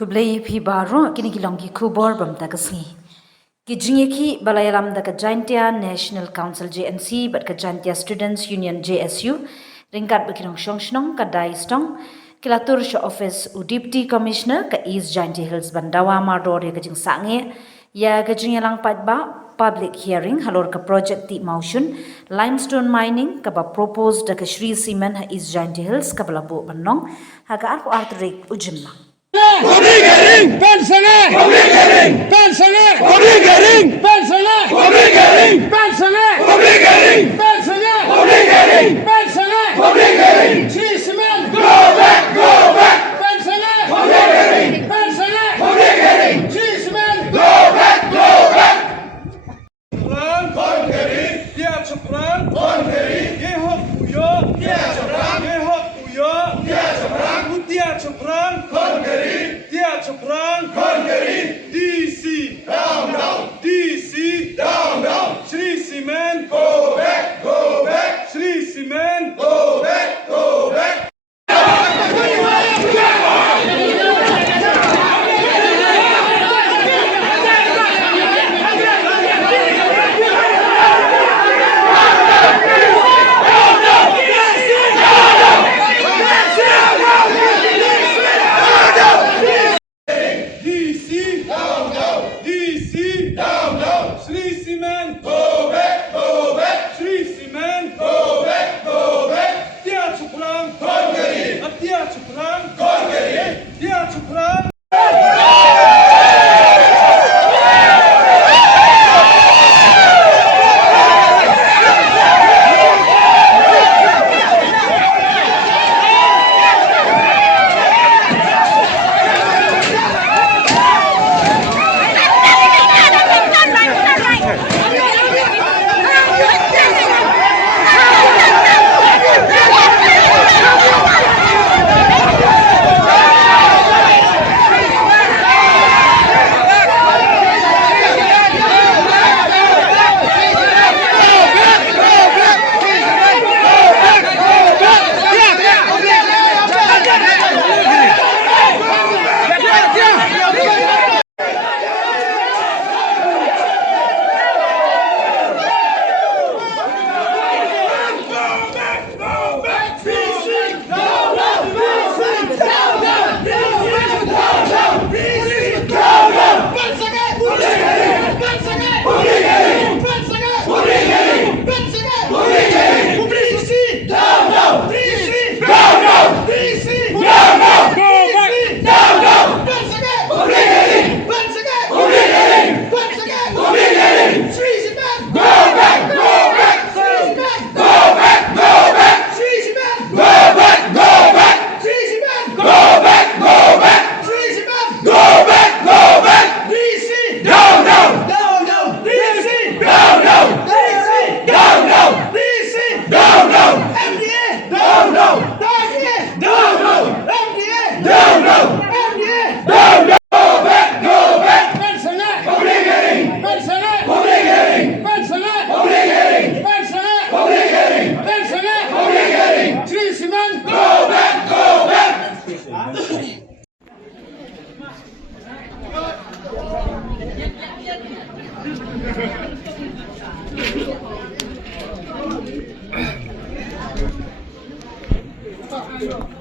Kublai phi baro kini kilongi kubor bam takasi. Ki jingeki balayalam da ka Jaintia National Council JNC but ka Jaintia Students Union JSU ringkat bekirong shongshnong ka daistong kilatur sha office u deputy commissioner ka East Jaintia Hills Bandawa Mardor ya kajing sange ya kajing yalang patba public hearing halor ka project ti motion limestone mining ka ba proposed da ka Shri Cement ha East Jaintia Hills ka balabo banong ha ka arko artrik ujimna. Public pensioner, public pensioner, public pensioner, public pensioner, public pensioner, public pensioner, public Cement, go back, pensioner, public pensioner, public Cement, go back. Konkeri, dia cepran, konkeri, ye hok puyo, dia cepran, ye hok puyo, dia cepran, dia cepran, konkeri, dia cepran, konkeri, DC, down, DC, down, Shri Cement, go back, Shri Cement, go back. Shri Cement, go back. Shri Cement, go back. Dia cepran, konkeri. Dia cepran, konkeri. Dia cepran. Go back.